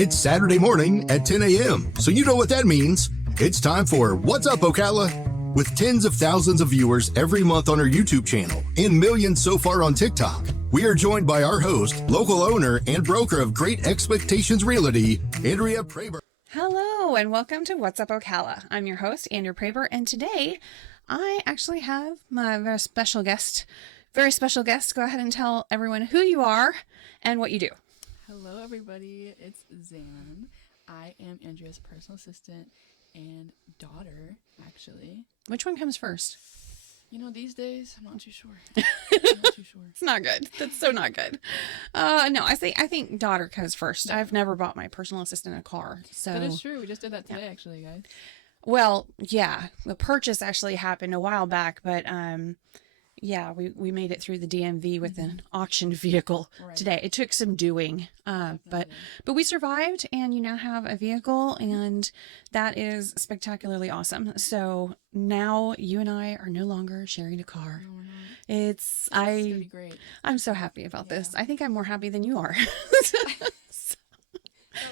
It's Saturday morning at 10 a.m., so you know what that means. It's time for What's Up, Ocala? With tens of thousands of viewers every month on our YouTube channel and millions so far on TikTok, we are joined by our host, local owner, and broker of Great Expectations Realty, Andrea Praber. Hello, and welcome to What's Up, Ocala. I'm your host, Andrea Praber, and today I actually have my very special guest. Go ahead and tell everyone who you are and what you do. Hello, everybody. It's Zan. I am Andrea's personal assistant and daughter, actually. Which one comes first? You know, these days, I'm not too sure. It's not good. That's so not good. No, I think daughter comes first. No. I've never bought my personal assistant a car. So That is true. We just did that today, actually, guys. Well, yeah, the purchase actually happened a while back, but yeah, we made it through the DMV with an auction vehicle today. It took some doing, but we survived, and you now have a vehicle, and that is spectacularly awesome. So now you and I are no longer sharing a car. No, we're not. It's gonna be great. I'm so happy about this. I think I'm more happy than you are. That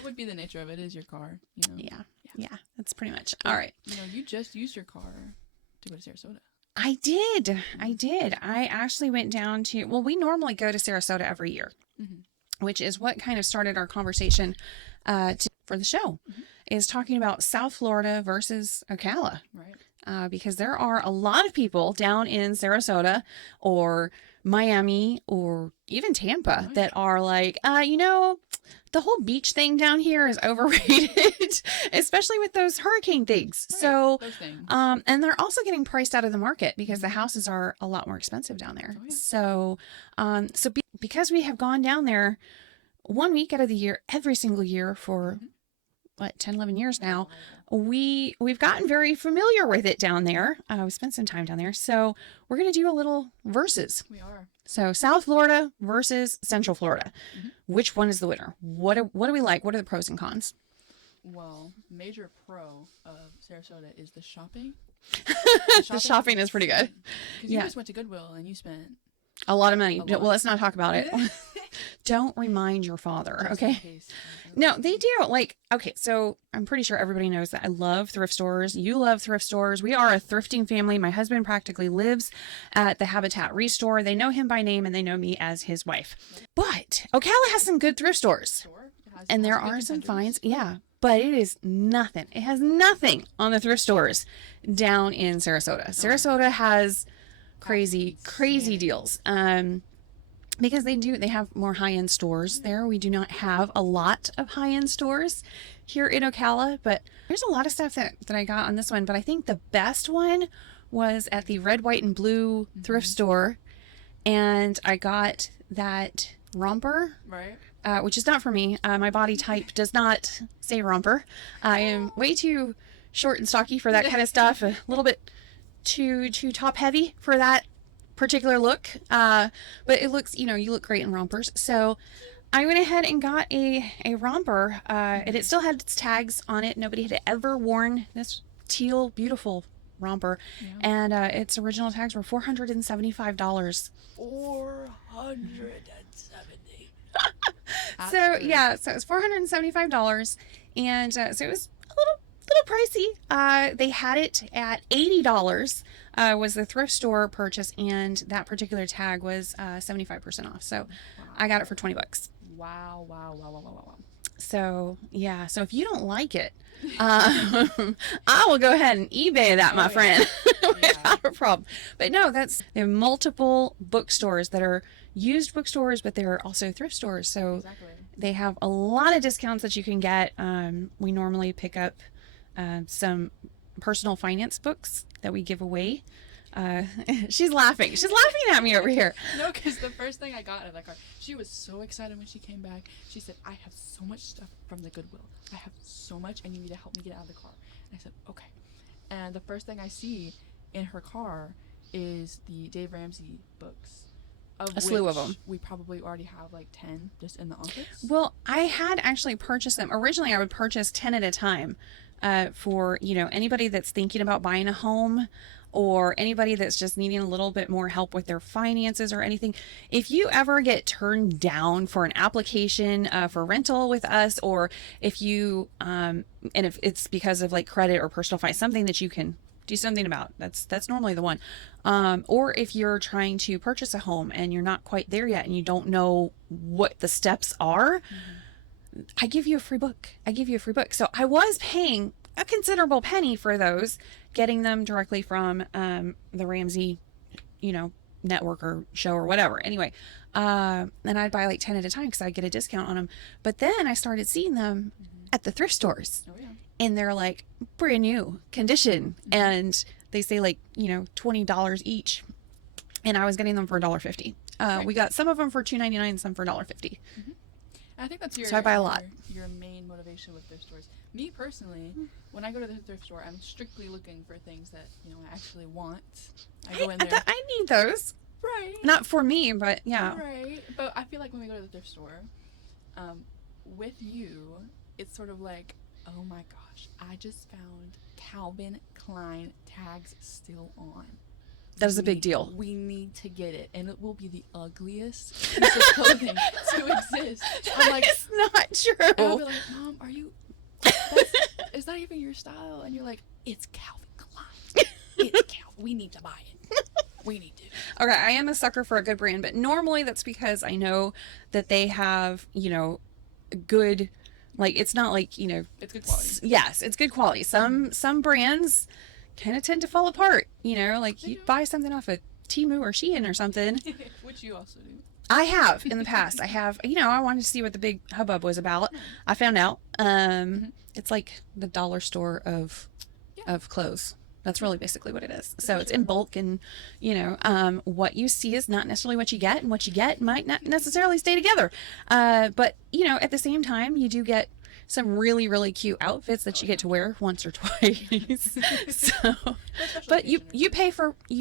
would be the nature of it. Is your car, you know? Yeah, that's pretty much. All right. You know, you just used your car to go to Sarasota. I did. I actually went down to, well, we normally go to Sarasota every year, which is what kind of started our conversation for the show, is talking about South Florida versus Ocala. Right. Because there are a lot of people down in Sarasota or Miami or even Tampa that are like, the whole beach thing down here is overrated, especially with those hurricane things. Right, so, those things. and they're also getting priced out of the market because the houses are a lot more expensive down there. Oh, yeah. So, because we have gone down there 1 week out of the year, every single year for 10, 11 years now, we've gotten very familiar with it down there. We spent some time down there. So we're going to do a little versus. We are. So South Florida versus Central Florida. Which one is the winner? What do we like? What are the pros and cons? Well, major pro of Sarasota is the shopping. The shopping is pretty good. Because you just went to Goodwill and you spent a lot of money. Well, let's not talk about it. Don't remind your father, okay? No, they do. Okay, so I'm pretty sure everybody knows that I love thrift stores. You love thrift stores. We are a thrifting family. My husband practically lives at the Habitat Restore. They know him by name, and they know me as his wife. But Ocala has some good thrift stores. And there are some finds. Yeah, but it is nothing. It has nothing on the thrift stores down in Sarasota. Sarasota has crazy deals. Because they have more high-end stores there. We do not have a lot of high-end stores here in Ocala, but there's a lot of stuff that I got on this one. But I think the best one was at the Red, White, and Blue thrift store, and I got that romper, right? Which is not for me. My body type does not say romper. I am way too short and stocky for that kind of stuff. A little bit too top heavy for that particular look, but it looks, you look great in rompers. So I went ahead and got a romper, and it still had its tags on it. Nobody had ever worn this teal beautiful romper, and its original tags were $475. 470. So it was $475, and so it was a little pricey. They had it at $80 was the thrift store purchase, and that particular tag was 75% off. So I got it for $20. Wow. So so if you don't like it, I will go ahead and eBay that, my friend, without a problem. But no, there are multiple bookstores that are used bookstores, but they're also thrift stores. So they have a lot of discounts that you can get. We normally pick up some personal finance books that we give away. She's laughing at me over here. No, because the first thing I got in that car, she was so excited when she came back. She said, I have so much stuff from the Goodwill. I have so much, and you need to help me get out of the car. And I said, okay. And the first thing I see in her car is the Dave Ramsey books. A slew of them. We probably already have like 10 just in the office. Well, I had actually purchased them. Originally, I would purchase 10 at a time for, anybody that's thinking about buying a home. or anybody that's just needing a little bit more help with their finances or anything, if you ever get turned down for an application for rental with us, or if you, and if it's because of like credit or personal finance, something that you can do something about, that's normally the one. Or if you're trying to purchase a home and you're not quite there yet and you don't know what the steps are, I give you a free book. So I was paying a considerable penny for those, getting them directly from the Ramsey, network or show or whatever. Anyway, and I'd buy like 10 at a time because I'd get a discount on them. But then I started seeing them at the thrift stores. Oh, yeah. And they're like brand new condition. And they say like, $20 each. And I was getting them for $1.50. We got some of them for $2.99 and some for $1.50. I think that's So I buy a lot. Your main motivation with thrift stores. Me personally, when I go to the thrift store, I'm strictly looking for things that I actually want. I go in there. I need those. Right. Not for me, but yeah. Right. But I feel like when we go to the thrift store, with you, it's sort of like, oh my gosh, I just found Calvin Klein tags still on. That is a big deal. We need to get it, and it will be the ugliest piece of clothing to exist. I'm like, it's not true. And I'll be like, Mom, is that even your style? And you're like, it's Calvin Klein. It's Calvin. We need to buy it. We need to. Okay, I am a sucker for a good brand, but normally that's because I know that they have, good, like, it's not like, It's good quality. Yes, it's good quality. Some brands kind of tend to fall apart, like you buy something off of Temu or Shein or something. Which you also do. I have in the past. I wanted to see what the big hubbub was about. I found out. It's like the dollar store of clothes. That's really basically what it is. So it's in bulk, and what you see is not necessarily what you get, and what you get might not necessarily stay together. But at the same time, you do get some really, really cute outfits that you get to wear once or twice. So, but you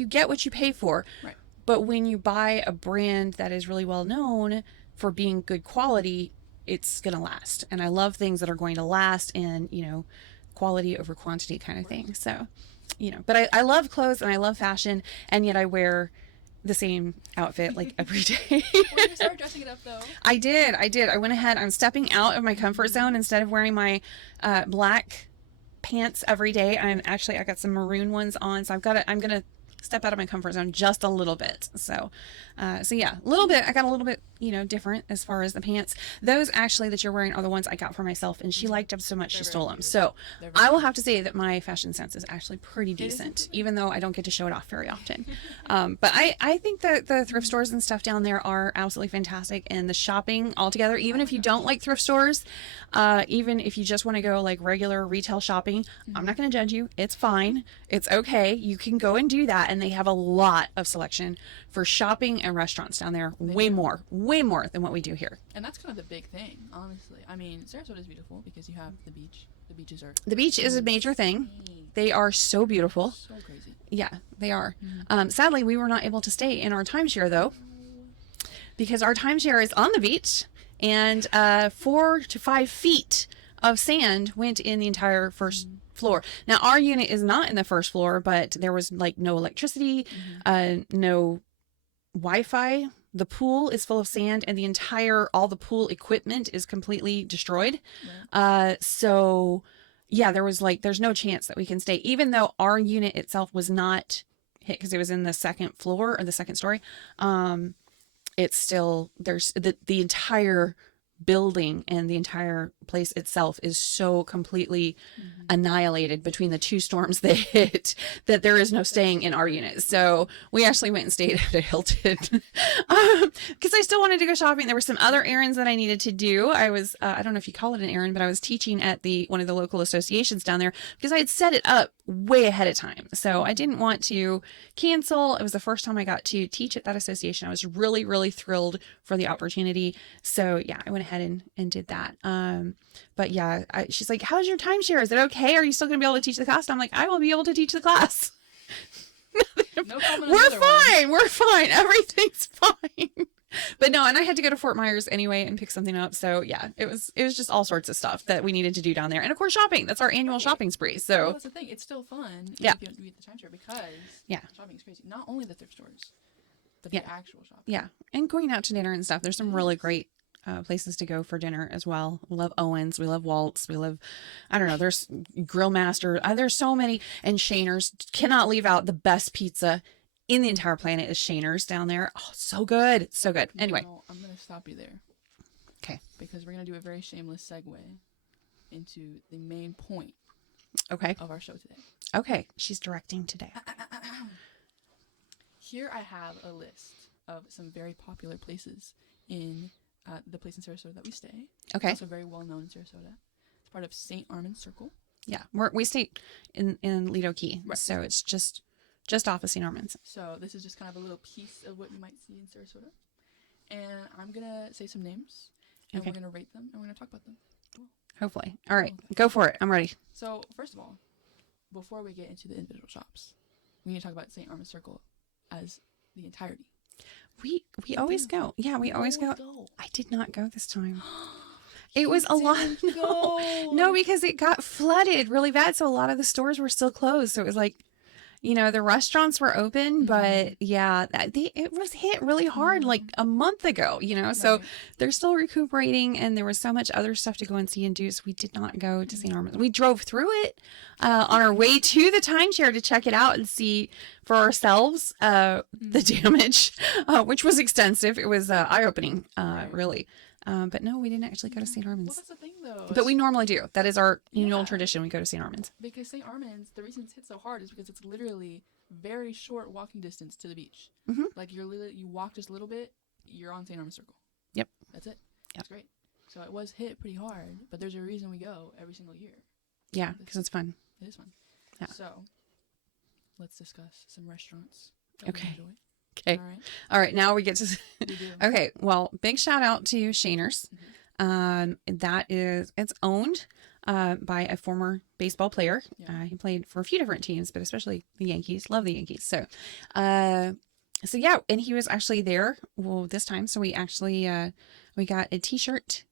get what you pay for. Right. But when you buy a brand that is really well known for being good quality, it's going to last. And I love things that are going to last, and, quality over quantity kind of thing. So, but I love clothes and I love fashion, and yet I wear the same outfit like every day. When you start dressing it up, though. I did. I went ahead. I'm stepping out of my comfort zone. Instead of wearing my black pants every day, I got some maroon ones on. So I'm going to step out of my comfort zone just a little bit. So yeah, a little bit. I got a little bit, different as far as the pants. Those actually that you're wearing are the ones I got for myself, and she liked them so much she stole them. So I will have to say that my fashion sense is actually pretty decent, even though I don't get to show it off very often. But I think that the thrift stores and stuff down there are absolutely fantastic, and the shopping altogether, even if you don't like thrift stores, even if you just want to go like regular retail shopping, I'm not going to judge you. It's fine. It's okay. You can go and do that. And they have a lot of selection for shopping and restaurants down there. Way more than what we do here. And that's kind of the big thing, honestly. I mean, Sarasota is beautiful because you have the beach. The beach is a major thing. They are so beautiful. So crazy. Yeah, they are. Sadly, we were not able to stay in our timeshare though, because our timeshare is on the beach, and 4 to 5 feet of sand went in the entire first floor. Now our unit is not in the first floor, but there was like no electricity, no Wi-Fi. The pool is full of sand, and all the pool equipment is completely destroyed. So yeah, there's no chance that we can stay, even though our unit itself was not hit because it was in the second floor or the second story. It's still, there's the entire building and the entire place itself is so completely annihilated between the two storms they hit that there is no staying in our unit. So we actually went and stayed at a Hilton because I still wanted to go shopping. There were some other errands that I needed to do. I was I don't know if you call it an errand, but I was teaching at one of the local associations down there because I had set it up way ahead of time. So I didn't want to cancel. It was the first time I got to teach at that association. I was really, really thrilled for the opportunity. So yeah, I went ahead and did that. But yeah, she's like, how's your timeshare? Is it okay? Are you still going to be able to teach the class? And I'm like, I will be able to teach the class. No comment on We're the other one. fine. We're fine. Everything's fine. But no, and I had to go to Fort Myers anyway and pick something up. So yeah, it was just all sorts of stuff that we needed to do down there. And of course, shopping. That's our annual shopping spree. Well, So that's the thing. It's still fun. Yeah. If you get the timeshare because Yeah. shopping's crazy. Not only the thrift stores, but Yeah. the actual shopping. yeah, and going out to dinner and stuff. There's some really great places to go for dinner as well. We love Owens. We love Waltz. We love, I don't know, there's Grill Master. There's so many. And Shaner's. Cannot leave out the best pizza in the entire planet is Shaner's down there. Oh, so good. So good. Anyway. No, I'm gonna stop you there. Okay. Because we're gonna do a very shameless segue into the main point Okay. of our show today. Okay. She's directing today. Here I have a list of some very popular places in the place in Sarasota that we stay. Okay. Also very well known in Sarasota. It's part of St. Armand Circle. Yeah. We stay in Lido Key. Right. So it's just off of St. Armand's. So this is just kind of a little piece of what you might see in Sarasota. And I'm gonna say some names, and Okay. we're gonna rate them, and we're gonna talk about them. Hopefully. All right. Go for it. I'm ready. So first of all, before we get into the individual shops, we need to talk about St. Armand Circle as the entirety. We always didn't go. Yeah, we always go. Go. I did not go this time. It was a lot. Didn't go. No, because it got flooded really bad. So a lot of the stores were still closed. So it was like, the restaurants were open, but yeah, it was hit really hard like a month ago, so Right. they're still recuperating, and there was so much other stuff to go and see and do. So we did not go to St. Armand's. We drove through it on our way to the timeshare to check it out and see for ourselves the damage, which was extensive. It was eye-opening, really. But no, we didn't actually go to St. Well, Armand's. that's the thing though. But we normally do. That is our annual Yeah. tradition. We go to St. Armand's. Because St. Armand's, the reason it's hit so hard is because it's literally very short walking distance to the beach. Mhm. Like you walk just a little bit, you're on St. Armand Circle. Yep. That's it. Yep. That's great. So it was hit pretty hard, but there's a reason we go every single year. Yeah, because it's fun. It is fun. Yeah. So let's discuss some restaurants that Okay. we enjoy. Okay. All right. All right. Now we get to. We do. Okay. Well, big shout out to Shaner's. It's owned by a former baseball player. Yeah. He played for a few different teams, but especially the Yankees. Love the Yankees. So yeah, and he was actually there. Well, this time, so we actually we got a T-shirt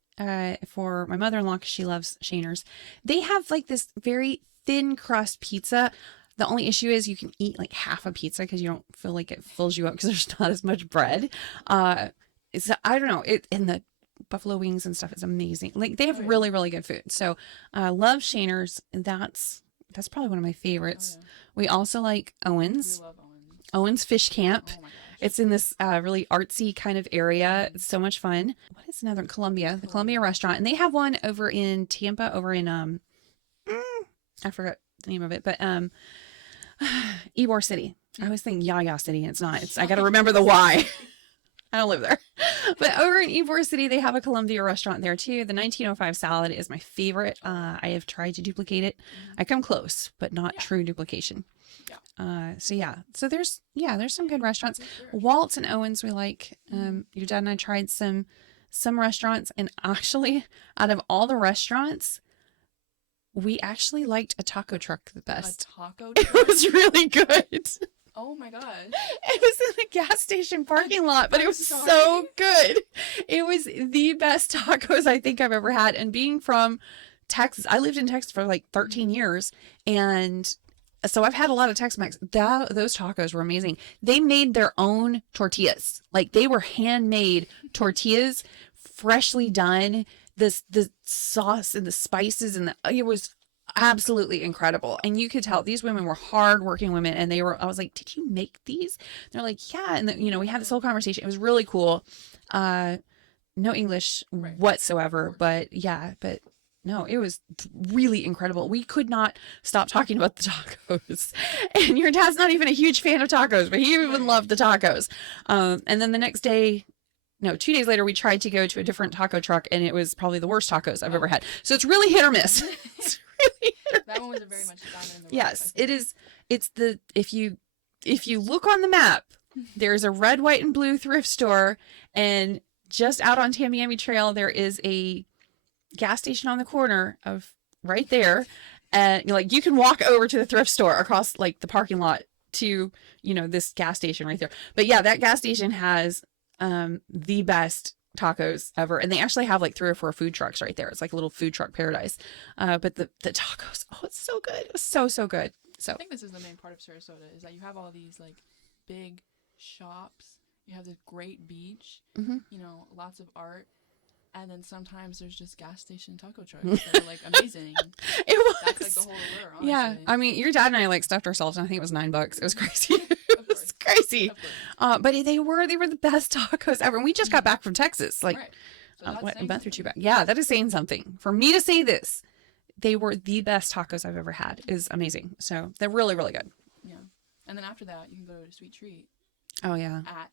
for my mother-in-law because she loves Shaner's. They have like this very thin crust pizza. The only issue is you can eat like half a pizza because you don't feel like it fills you up because there's not as much bread. I don't know. And the buffalo wings and stuff is amazing. Like they have really, really good food. So love Shaner's. That's probably one of my favorites. Oh, yeah. We also like Owens. We love Owens. Owens Fish Camp. Oh my gosh. It's in this really artsy kind of area. It's so much fun. What is another? Columbia, the Columbia restaurant. And they have one over in Tampa, over in, I forgot the name of it, but Ybor City. I always think Yaya City, and it's not. I got to remember the Y. I don't live there. But over in Ybor City, they have a Columbia restaurant there too. The 1905 salad is my favorite. I have tried to duplicate it. I come close, but not true duplication. So there's some good restaurants. Waltz and Owens we like. Your dad and I tried some restaurants, and actually out of all the restaurants, we actually liked a taco truck the best. A taco It truck? was really good. Oh my god. It was in the gas station parking lot, but it I'm was sorry. so good. It was the best tacos I think I've ever had. And being from Texas, I lived in Texas for like 13 years. And so I've had a lot of Tex-Mex. Those tacos were amazing. They made their own tortillas. Like they were handmade tortillas, freshly done. The sauce and the spices and it was absolutely incredible. And you could tell these women were hardworking women, and I was like, did you make these? They're like, yeah. And we had this whole conversation. It was really cool. No English whatsoever, but no, it was really incredible. We could not stop talking about the tacos. And your dad's not even a huge fan of tacos, but he even loved the tacos. And then the next day, 2 days later, we tried to go to a different taco truck, and it was probably the worst tacos I've ever had. So it's really hit or miss. It's really hit or That one was miss. very much diamond in the rough, Yes, I it is. It's if you look on the map, there's a red, white, and blue thrift store, and just out on Tamiami Trail, there is a gas station on the corner of right there. And you can walk over to the thrift store across like the parking lot to, this gas station right there. But yeah, that gas station has the best tacos ever. And they actually have like 3 or 4 food trucks right there. It's like a little food truck paradise. But the tacos, oh, it's so good. It was so good. So I think this is the main part of Sarasota is that you have all these like big shops. You have this great beach. Mhm. You know, lots of art. And then sometimes there's just gas station taco trucks that are like amazing. it was. That's like the whole allure, honestly. Yeah. I mean, your dad and I like stuffed ourselves, and I think it was $9. It was crazy. Of It was course. crazy. Of course. But they were the best tacos ever. And we just got back from Texas. Like, Right. So that's saying went through 2 something. back. Yeah, that is saying something. For me to say this, they were the best tacos I've ever had is amazing. So they're really, really good. Yeah. And then after that, you can go to Sweet Treat Oh, yeah. at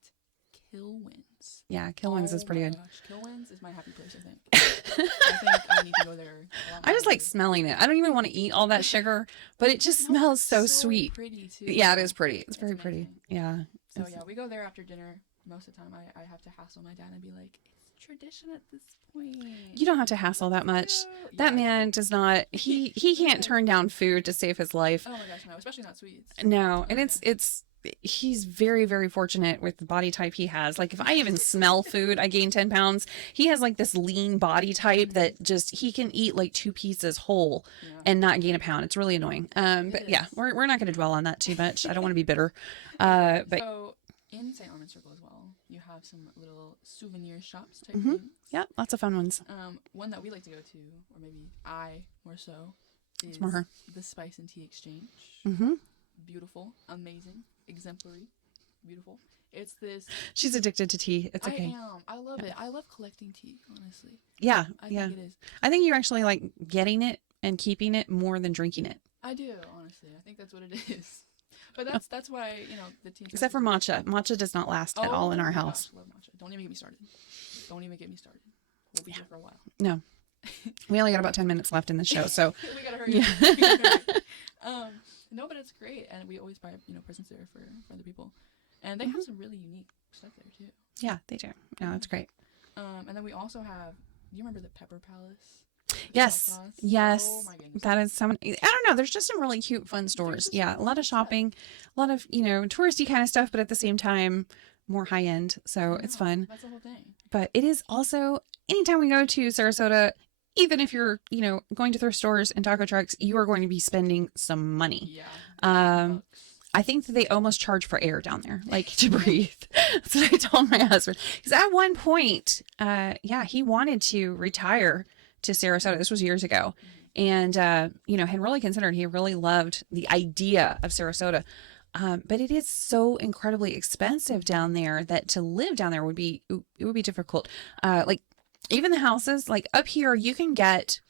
Kilwins. Yeah, Kilwins is pretty my good. Gosh. Kilwins is my happy place, I think. I think I need to go there. a lot I just more. like smelling it. I don't even want to eat all that sugar, but it just No, smells it's so sweet. Pretty too. Yeah, it is pretty. It's It's very pretty. amazing. Yeah. So It's- yeah, we go there after dinner. Most of the time, I have to hassle my dad and be like, "It's tradition at this point." You don't have to hassle that much. Yeah, That I man know. does not. He can't turn down food to save his life. Oh my gosh, no, especially not sweets. No, and Okay. it's he's very, very fortunate with the body type he has. Like if I even smell food, I gain 10 pounds. He has like this lean body type that just he can eat like 2 pieces whole Yeah. and not gain a pound. It's really annoying. But yeah, is. we're not going to dwell on that too much. I don't want to be bitter. But So in St. Armand Circle as well, you have some little souvenir shops type Mhm. things. yeah, lots of fun ones. One that we like to go to, or maybe I more so, is more her. the Spice and Tea Exchange. Hmm. Beautiful, amazing, exemplary, beautiful. It's this. She's addicted to tea. It's I okay. am. I love it. I love collecting tea. Honestly, Yeah, I yeah. think it is. I think you actually like getting it and keeping it more than drinking it. I do. Honestly, I think that's what it is. But that's why the tea. Except for matcha. Matcha does not last at all in our my house. gosh, love matcha. Don't even get me started. Don't even get me started. We'll be here for a while. No. We only got about 10 minutes left in the show, so we gotta hurry yeah. up. We gotta hurry up. No, but it's great, and we always buy presents there for other people, and they have some really unique stuff there too. Yeah, they do. No, that's great. And then we also have. Do you remember the Pepper Palace? The Yes. hot sauce? Yes. Oh my goodness. That is someone I don't know, there's just some really cute fun stores. just Yeah, a lot of stuff. shopping, a lot of, touristy kind of stuff, but at the same time more high end. So it's Yeah, fun. That's the whole thing. But it is also anytime we go to Sarasota, even if you're, going to thrift stores and taco trucks, you are going to be spending some money. Yeah. Um, Bucks. I think that they almost charge for air down there, like to breathe. That's what I told my husband. Because at one point, he wanted to retire to Sarasota. This was years ago. And, had really considered, he really loved the idea of Sarasota. But it is so incredibly expensive down there that to live down there would be difficult. Like even the houses, like up here, you can get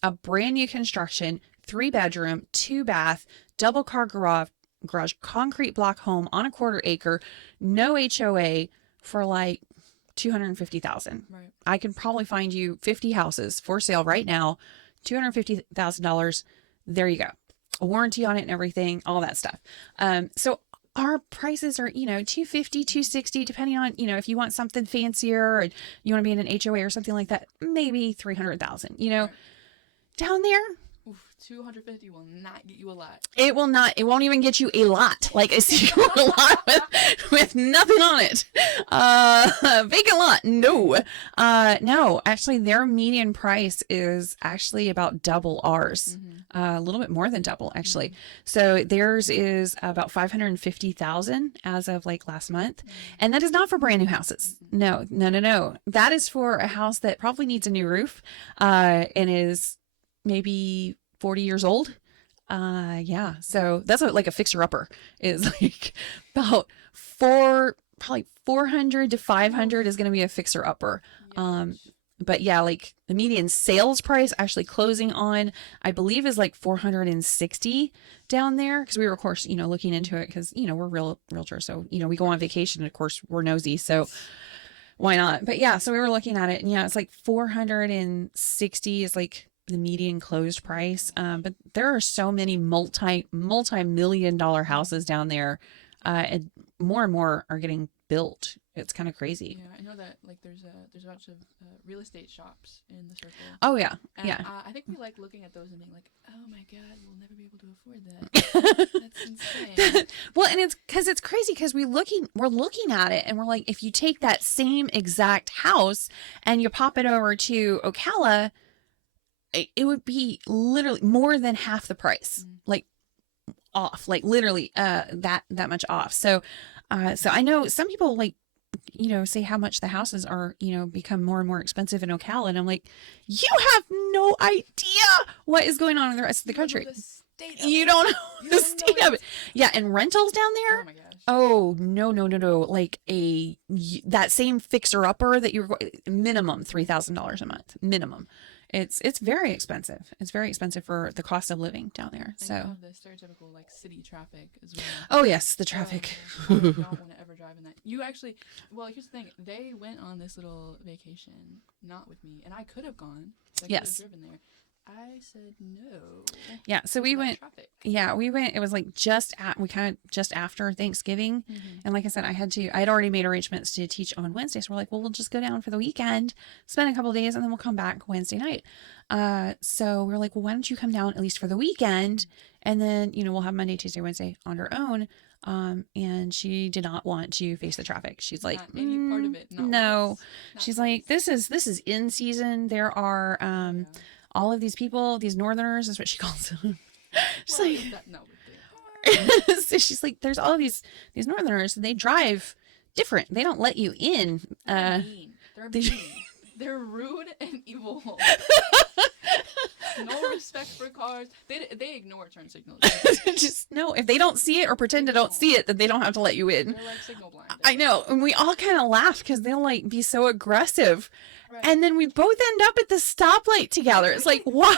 a brand new construction, 3-bedroom, 2-bath, double car garage, concrete block home on a 1/4 acre, no HOA for like $250,000. Right. I can probably find you 50 houses for sale right now, $250,000. There you go. A warranty on it and everything, all that stuff. So our prices are, $250, $260, depending on, if you want something fancier and you want to be in an HOA or something like that, maybe $300,000. Right. Down there, Oof, 250 will not get you a lot. it won't even get you a lot, like a secret lot with nothing on it. Vacant lot. No, actually their median price is actually about double ours. A little bit more than double actually. So theirs is about 550,000 as of like last month. And that is not for brand new houses. No. That is for a house that probably needs a new roof, and is maybe 40 years old. Yeah. So that's like a fixer upper is like about probably 400 to 500 is going to be a fixer upper. But yeah, like the median sales price actually closing on, I believe is like 460 down there. Cause we were of course, looking into it cause we're realtors. So, we go on vacation and of course we're nosy. So why not? But yeah, so we were looking at it and it's like 460 is like the median closed price. But there are so many multi-million dollar houses down there. And more are getting built. It's kind of crazy. Yeah, I know that like there's a bunch of real estate shops in the circle. Oh yeah, And yeah. I think we like looking at those and being like, oh my god, we'll never be able to afford that. That's insane. Well, and it's because it's crazy because we're looking at it and we're like, if you take that same exact house and you pop it over to Ocala, it would be literally more than half the price, like off, like literally that much off. So I know some people like, you know, say how much the houses are, you know, become more and more expensive in Ocala, and I'm like, you have no idea what is going on in the rest of the country. You don't know the state of it. Yeah, and rentals down there. Oh my gosh. Oh no. Like that same fixer upper that you're minimum $3,000 a month minimum. It's very expensive. It's very expensive for the cost of living down there. And So you have the stereotypical like city traffic as well. oh yes, the traffic. You don't want to ever drive in that. You actually, well, here's the thing. They went on this little vacation, not with me, and I could have gone. I could Yes. have driven there. I said no. Yeah, so we because of that went. traffic. Yeah, we went. It was like just after Thanksgiving, and like I said, I had already made arrangements to teach on Wednesday. So we're like, well, we'll just go down for the weekend, spend a couple of days, and then we'll come back Wednesday night. So we're like, well, why don't you come down at least for the weekend, and then you know we'll have Monday, Tuesday, Wednesday on her own. And she did not want to face the traffic. She's like, Not any part of it. Not no. once, not She's like, twice. this is in season. There are Yeah. all of these people, these Northerners is what she calls them. She's Well, like, no, but they so she's like, there's all of these Northerners. They drive different. They don't let you in. They're mean. They're they- mean. They're rude and evil. No respect for cars. They ignore turn signals. Just no. If they don't see it or pretend to don't see it, then they don't have to let you in. They're like signal blind. I know, and we all kind of laugh because they'll like be so aggressive, Right. and then we both end up at the stoplight together. It's like, why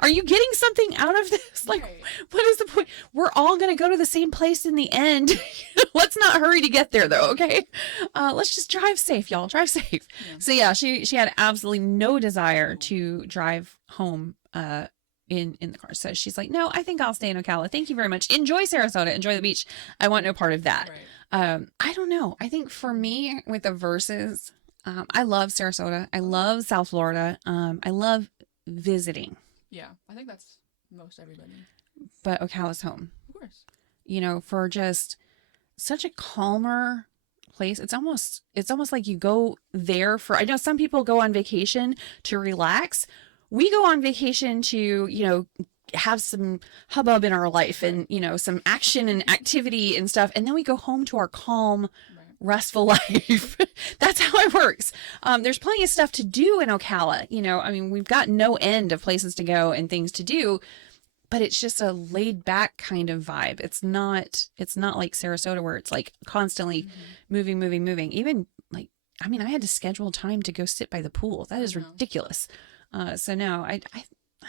are you getting something out of this? Like, Right. what is the point? We're all gonna go to the same place in the end. Let's not hurry to get there, though. Okay, let's just drive safe, y'all. Drive safe. Yeah. So yeah, she had absolutely no desire to drive home. In the car. So she's like, no, I think I'll stay in Ocala. Thank you very much. Enjoy Sarasota. Enjoy the beach. I want no part of that. Right. I don't know. I think for me with the verses, I love Sarasota. I love South Florida. I love visiting, Yeah, I think that's most everybody. but Ocala's home, Of course. you know, for just such a calmer place. It's almost like you go there for, I know some people go on vacation to relax. We go on vacation to, you know, have some hubbub in our life and, you know, some action and activity and stuff. And then we go home to our calm, Right. restful life. That's how it works. There's plenty of stuff to do in Ocala. You know, I mean, we've got no end of places to go and things to do, but it's just a laid back kind of vibe. It's not like Sarasota where it's like constantly moving. Even like, I mean, I had to schedule time to go sit by the pool. That is I know. ridiculous. So no, I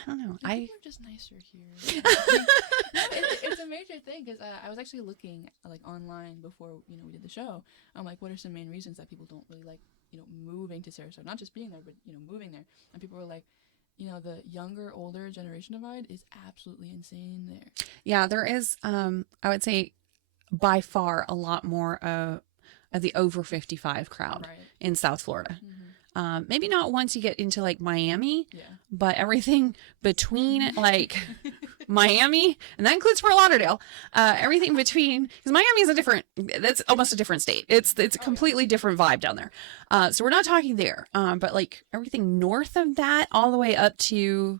don't know. People are just nicer here. It's a major thing because I was actually looking like online before we did the show. I'm like, what are some main reasons that people don't really like moving to Sarasota? Not just being there, but moving there. And people were like, the younger older generation divide is absolutely insane there. Yeah, there is. I would say by far a lot more of the over 55 crowd Right. in South Florida. Mm-hmm. Maybe not once you get into like Miami, Yeah. but everything between like Miami, and that includes Fort Lauderdale, everything between, because Miami is that's almost a different state. It's a completely different vibe down there. So we're not talking there, but like everything north of that all the way up to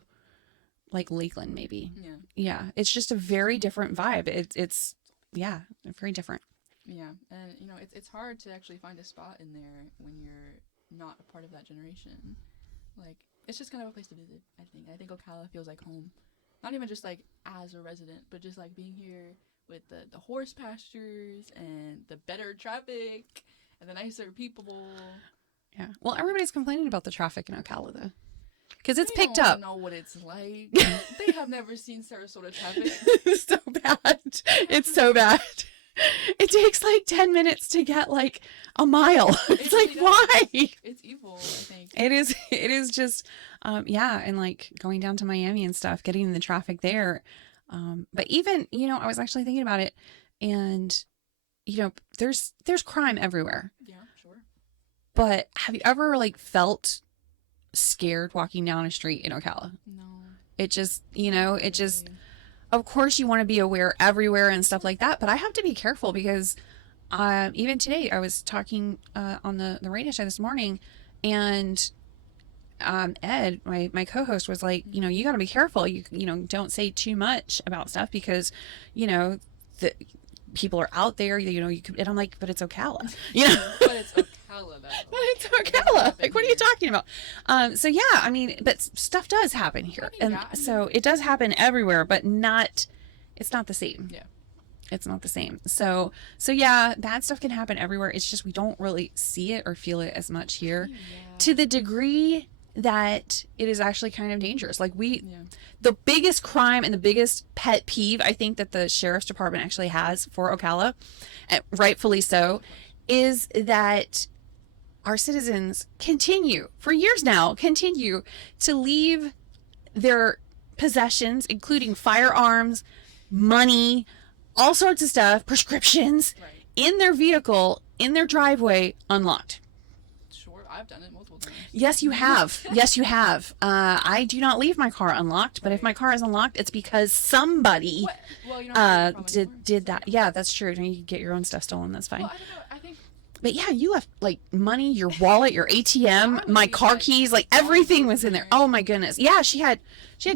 like Lakeland, maybe. Yeah. Yeah. It's just a very different vibe. It's very different. Yeah, and it's hard to actually find a spot in there when you're not a part of that generation. Like, it's just kind of a place to visit, I think. I think Ocala feels like home. Not even just like as a resident, but just like being here with the horse pastures and the better traffic and the nicer people. Yeah. Well, everybody's complaining about the traffic in Ocala though, because it's They picked don't up. know what it's like. They have never seen Sarasota traffic. It's so bad. It's so bad. It takes like 10 minutes to get like a mile. It's like, really does. why? It's evil, I think. It is just, and like going down to Miami and stuff, getting in the traffic there. But even, I was actually thinking about it and, there's crime everywhere. Yeah, sure. But have you ever like felt scared walking down a street in Ocala? No. It just, of course you want to be aware everywhere and stuff like that, but I have to be careful because even today I was talking on the radio show this morning, and Ed, my co-host, was like, you got to be careful. You don't say too much about stuff because, the people are out there, you could, and I'm like, but it's Ocala, But it's Ocala, though. But it's Ocala. Like, what are you talking about? So yeah, I mean, but stuff does happen here. So it does happen everywhere, but it's not the same. Yeah. It's not the same. So yeah, bad stuff can happen everywhere. It's just, we don't really see it or feel it as much here to the degree that it is actually kind of dangerous. Like the biggest crime and the biggest pet peeve I think that the sheriff's department actually has for Ocala, and rightfully so, is that our citizens continue to leave their possessions, including firearms, money, all sorts of stuff, prescriptions, in their vehicle, in their driveway, unlocked. Sure, I've done it multiple times. Yes, you have. Yes, you have. I do not leave my car unlocked, but if my car is unlocked, it's because somebody did that. Yeah, that's true. You can get your own stuff stolen. That's fine. Well, I don't know. I think. But yeah, you left like money, your wallet, your ATM, my car keys, like everything was in there. Oh my goodness. Yeah, she had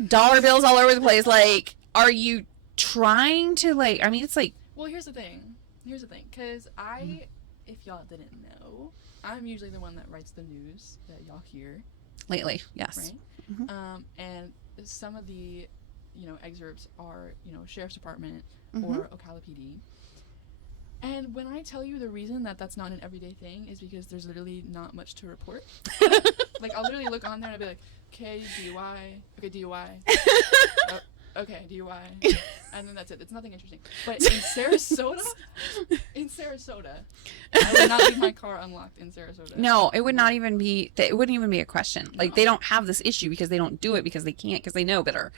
dollar bills all over the place. Like, are you trying to it's like. Well, here's the thing, because if y'all didn't know, I'm usually the one that writes the news that y'all hear Lately, yes. right? Mm-hmm. And some of the excerpts are Sheriff's Department Mm-hmm. or Ocala PD, and when I tell you the reason that that's not an everyday thing is because there's literally not much to report. Like, I'll literally look on there and I'll be like, okay, DUI, okay, DUI, okay, DUI, and then that's it. It's nothing interesting. But in Sarasota, I would not leave my car unlocked in Sarasota. No, it would not even be. It wouldn't even be a question. Like, they don't have this issue because they don't do it because they can't, because they know better.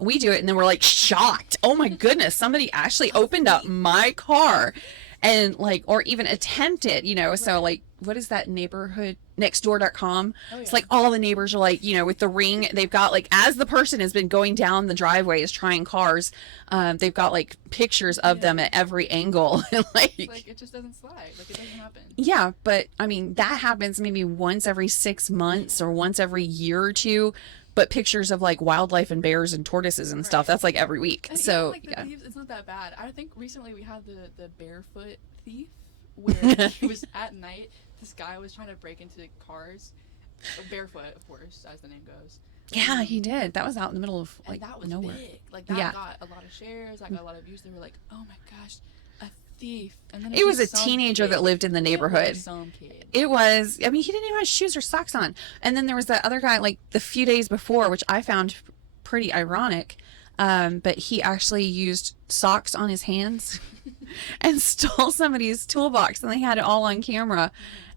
We do it, and then we're like shocked. Oh my goodness, somebody actually opened up my car, and or even attempted. So like, what is that neighborhood? Nextdoor.com. Oh, yeah. It's like all the neighbors are like, with the ring, they've got like, as the person has been going down the driveway is trying cars, they've got like pictures of them at every angle. like it just doesn't slide. Like, it doesn't happen. Yeah, but I mean, that happens maybe once every 6 months or once every year or two. But pictures of like wildlife and bears and tortoises and stuff, that's like every week. And so even, the thieves, it's not that bad. I think recently we had the barefoot thief, where he was at night. This guy was trying to break into cars, barefoot, of course, as the name goes. Yeah, he did. That was out in the middle of And that was nowhere. big. Like, that got a lot of shares. That got a lot of views. They were like, "Oh my gosh, a thief!" And then It was a some teenager kid. that lived in the neighborhood. It was some kid. It was. I mean, he didn't even have shoes or socks on. And then there was that other guy, like the few days before, which I found pretty ironic. But he actually used socks on his hands and stole somebody's toolbox, and they had it all on camera.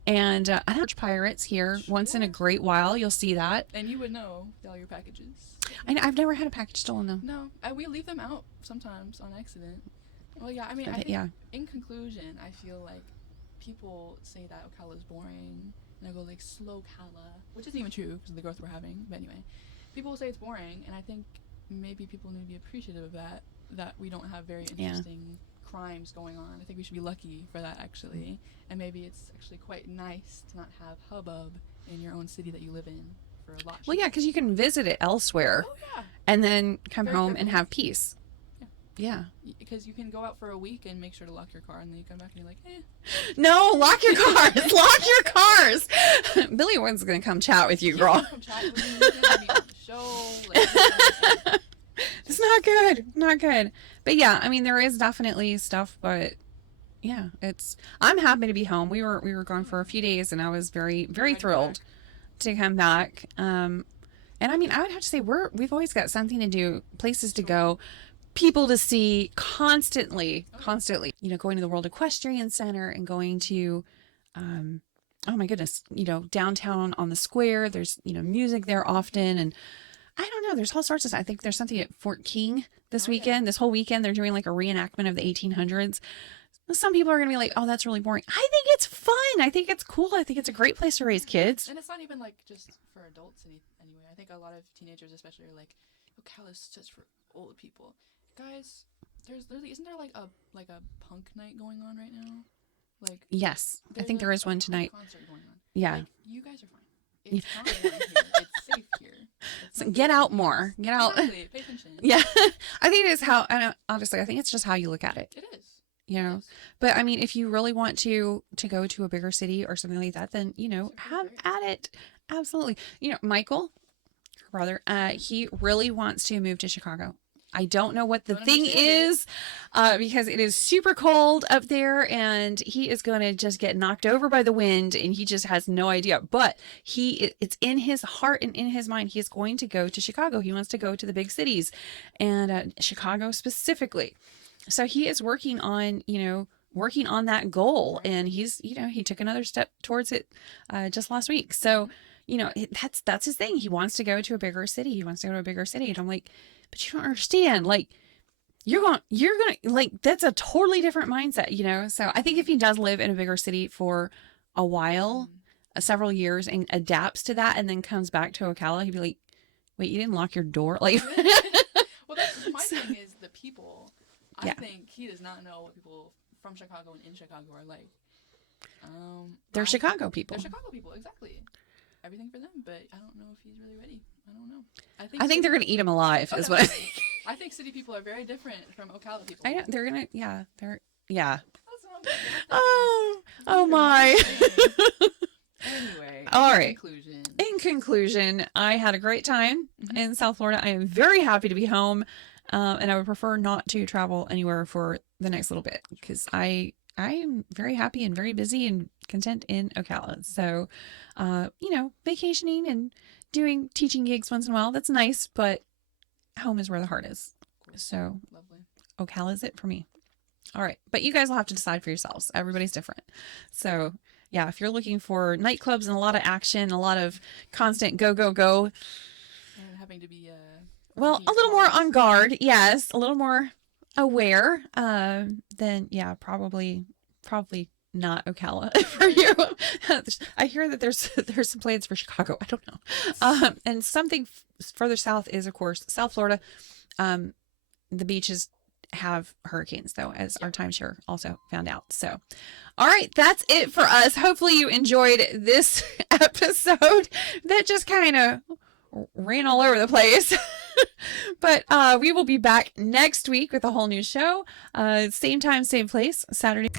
And I know pirates here once in a great while. You'll see that. And you would know all your packages. I've never had a package stolen though. No, we leave them out sometimes on accident. Well, yeah, I mean, I think in conclusion, I feel like people say that Ocala is boring, and I go like, slow Ocala, which isn't even true because of the growth we're having. But anyway, people say it's boring, and I think maybe people need to be appreciative of that we don't have very interesting crimes going on. I think we should be lucky for that, actually. And maybe it's actually quite nice to not have hubbub in your own city that you live in for a lot. Well, yeah, because you can visit it elsewhere and then come home and have peace. Yeah. Because you can go out for a week and make sure to lock your car, and then you come back and you're like, No, lock your cars. Lock your cars. Billy Wood's going to come chat with you, girl. Come chat with me. You're gonna be on the show. It's not good. Not good. But yeah, I mean, there is definitely stuff, but yeah, I'm happy to be home. We were gone for a few days, and I was very, very thrilled to come back. And I mean, I would have to say we've always got something to do, places to go, people to see constantly, going to the World Equestrian Center and going to, oh my goodness, downtown on the square. There's, music there often. And I don't know, there's all sorts of stuff. I think there's something at Fort King this weekend. This whole weekend, they're doing like a reenactment of the 1800s. Some people are going to be like, oh, that's really boring. I think it's fun. I think it's cool. I think it's a great place to raise kids. And it's not even like just for adults anyway. I think a lot of teenagers especially are like, Ocala's just for old people. Guys, isn't there like a punk night going on right now? Like, yes, I think there is one tonight. Concert going on. Yeah. Like, you guys are fine. It's fine here. It's safe here. It's So not get safe out here. more. Get out. Exactly. Pay attention. Yeah. I think it is how, and honestly, I think it's just how you look at it. It is. You know, but I mean, if you really want to go to a bigger city or something like that, then, you know, have at it. Absolutely. You know, Michael, her brother, he really wants to move to Chicago. I don't know what the thing is, because it is super cold up there and he is going to just get knocked over by the wind and he just has no idea, but it's in his heart and in his mind. He is going to go to Chicago. He wants to go to the big cities and Chicago specifically. So he is working on that goal, and he's, you know, he took another step towards it just last week. So, you know, that's his thing. He wants to go to a bigger city. He wants to go to a bigger city. And I'm like, but you don't understand. Like, you're going to like, that's a totally different mindset, you know? So I think if he does live in a bigger city for a while, several years, and adapts to that and then comes back to Ocala, he'd be like, wait, you didn't lock your door? Like, Well, that's my thing is the people. I Yeah. think he does not know what people from Chicago and in Chicago are like. they're Chicago people. They're Chicago people, exactly. Everything for them, but I don't know if he's really ready. I don't know. I think they're going to eat him alive is what I think. I think city people are very different from Ocala people. I know they're going to, yeah, yeah. That's what I'm thinking. Oh my. Anyway. All right. Conclusion. In conclusion, I had a great time in South Florida. I am very happy to be home. And I would prefer not to travel anywhere for the next little bit because I am very happy and very busy and content in Ocala. So, you know, vacationing and doing teaching gigs once in a while, that's nice, but home is where the heart is. So Lovely. Ocala is it for me. All right. But you guys will have to decide for yourselves. Everybody's different. So yeah, if you're looking for nightclubs and a lot of action, a lot of constant go, go, go. And having to be Well, a little more on guard. Yes. A little more aware. Then yeah, probably not Ocala for you. I hear that there's some plans for Chicago. I don't know. And something further south is, of course, South Florida. The beaches have hurricanes, though, as our timeshare also found out. So, all right, that's it for us. Hopefully you enjoyed this episode that just kind of ran all over the place. But we will be back next week with a whole new show. Same time, same place, Saturday.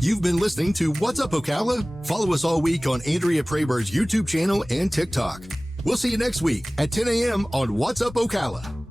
You've been listening to What's Up, Ocala? Follow us all week on Andrea Praber's YouTube channel and TikTok. We'll see you next week at 10 a.m. on What's Up, Ocala.